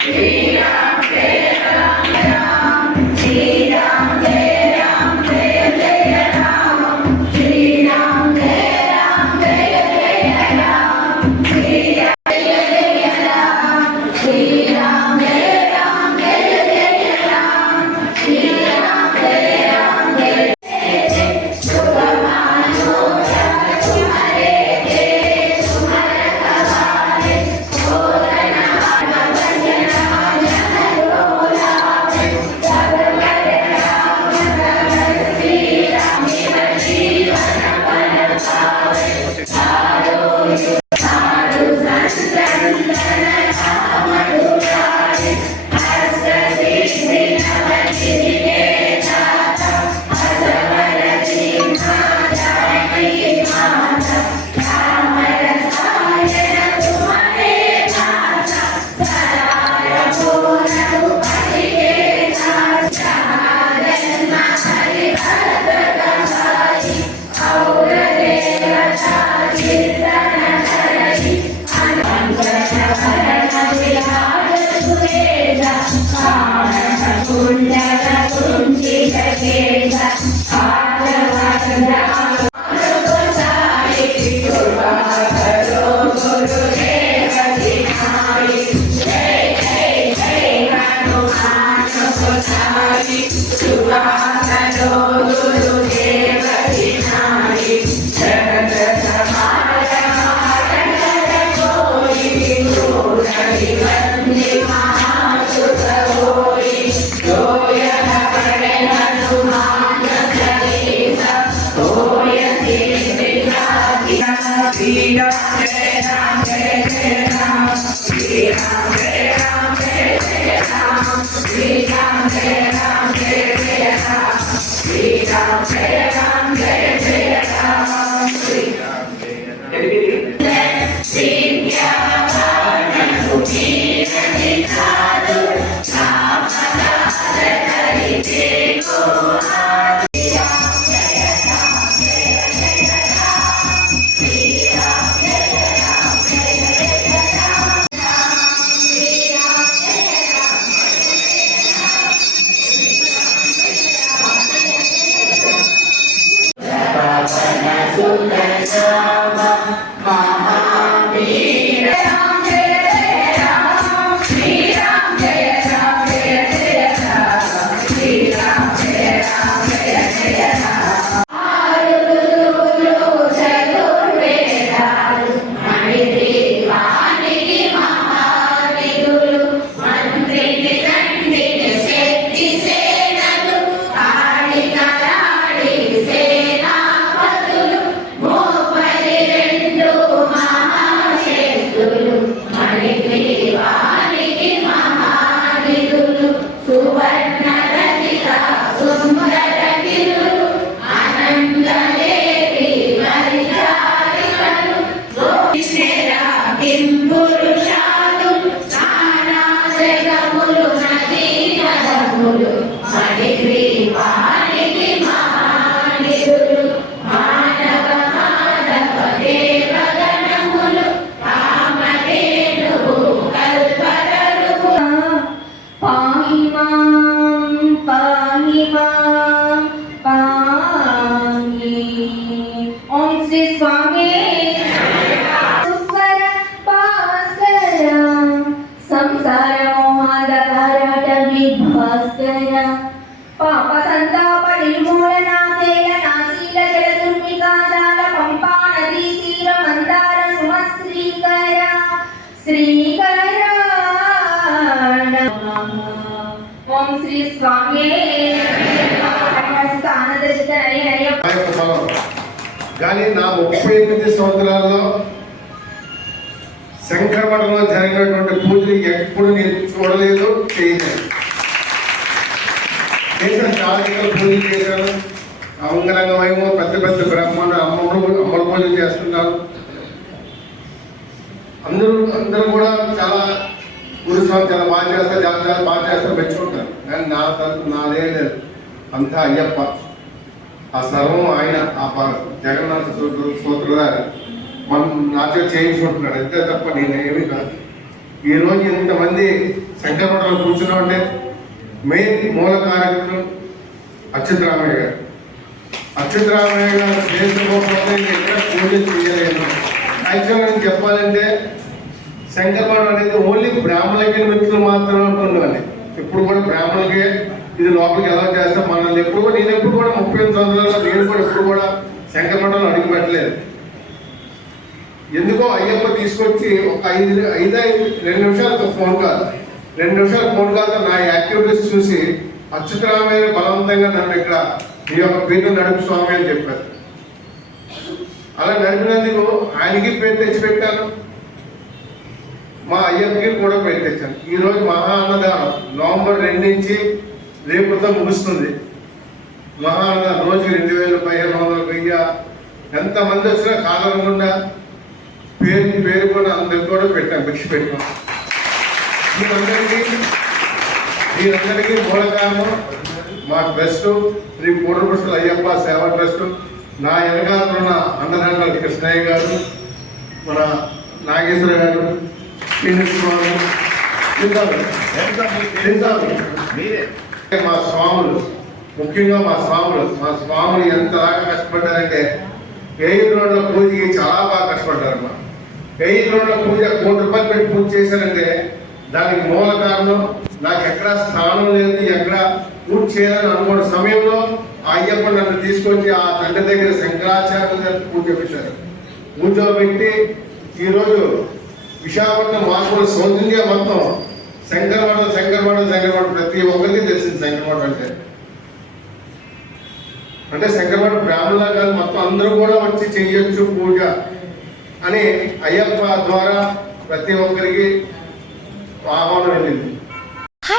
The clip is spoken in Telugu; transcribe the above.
Peace. Yeah down, tear down, tear. ఓం శ్రీ స్వామి. కానీ నా ముప్పై ఎనిమిది సంవత్సరాల్లో శంకరమఠంలో జరిగినటువంటి పూజలు ఎప్పుడు నేను చూడలేదు చేయలేదు. రకాల పూజలు చేశాను. వైభవం పెద్ద పెద్ద బ్రాహ్మణ అమ్మలు అమ్మల పూజలు చేస్తున్నారు. అందరూ అందరూ కూడా చాలా పురుషులు చాలా బాగా చేస్తారు చాలా చాలా బాగా చేస్తారు మెచ్చుకుంటారు కానీ నా తరపు నాదే లేదు. అంతా అయ్యప్ప. ఆ సర్వం ఆయన ఆ ప- జగన్నాథ సూత్రధారి మనం నాతో చేయించుకుంటున్నాడు అంతే తప్ప నేను ఏమీ కాదు. ఈ రోజు ఇంతమంది శంకరమఠంలో కూర్చున్నా అంటే మెయిన్ మూల కార్యక్రమం అచ్యుతరామయ్య గారు. అచ్యుతరామయ్య గారు చేసుకోకపోతే ఎక్కడ పూజ చేయలేదు. యాక్చువల్గా నేను చెప్పాలంటే శంకరమఠం అనేది ఓన్లీ బ్రాహ్మణులకి వ్యక్తులు మాత్రమే ఉంటుందని ఇప్పుడు కూడా బ్రాహ్మణులకే ఇది లోపలికి ఎలా చేస్తాం. మనల్ని ఎప్పుడు కూడా నేను ఎప్పుడు కూడా ముప్పై ఎనిమిది సంవత్సరాల్లో నేను కూడా ఎప్పుడు కూడా శంకరమఠంలో అడుగు పెట్టలేదు ఎందుకో అయ్యప్ప తీసుకొచ్చి ఒక ఐదు ఐదు రెండు నిమిషాలకు ఫోన్ కాల్ రెండు నిమిషాల ఫోన్ కాల్ నా యాక్టివిటీస్ చూసి అచ్యుతరామయ్య బలవంతంగా నన్ను ఇక్కడ మీ యొక్క పేరు నడుపు స్వామి అని చెప్పారు. అలా నడిపినందుకు ఆయనకి పేరు తెచ్చిపెట్టాను. మా అయ్యప్పకి కూడా పేరు ఈరోజు మహా అన్నదానం. నవంబర్ రెండు నుంచి రేపుతో ముగుస్తుంది. మహా అన్నదానం. రోజుకి రెండు వేల పదిహేను వందల వెయ్యి. ఎంతమంది వచ్చినా కాలం పేరు పేరు కూడా అందరికి కూడా పెట్టాం భిక్ష పెట్టాం మీరందరికీ మీరందరికీ మూల కారణం మా ట్రస్ట్ శ్రీ పూర్వపుష్పల అయ్యప్ప సేవా ట్రస్ట్. నా వెనకాల ఉన్న అన్నదాంట్ల కృష్ణయ్య గారు మన నాగేశ్వర గారు మా స్వాములు. ముఖ్యంగా మా స్వాములు. మా స్వాములు ఎంత బాగా కష్టపడ్డారంటే పేయి రోడ్ల పూజకి చాలా బాగా కష్టపడ్డారు మా పేయి రోడ్ల పూజ కోటి రూపాయలు పెట్టి పూజ చేశారంటే దానికి మూల కారణం నాకు ఎక్కడ స్థానం లేదు ఎక్కడ పూజ చేయాలని అనుకున్న సమయంలో ఆ అయ్యప్ప నన్ను తీసుకొచ్చి ఆ తండ్రి దగ్గర శంకరాచార్య దగ్గర పూజ పెట్టారు. పూజ పెట్టి ఈరోజు విశాఖపట్నం మార్పులు సౌత్ మొత్తం శంకరవాడ శంకరవాడ శంకరవాడ ప్రతి ఒక్కరికి తెలిసింది శంకరవాడ అంటే. అంటే శంకరవాడ బ్రాహ్మణులా కాదు మొత్తం అందరూ కూడా వచ్చి చేయొచ్చు పూజ అని అయ్యప్ప ద్వారా ప్రతి ఒక్కరికి ఆహ్వానం వెళ్ళింది.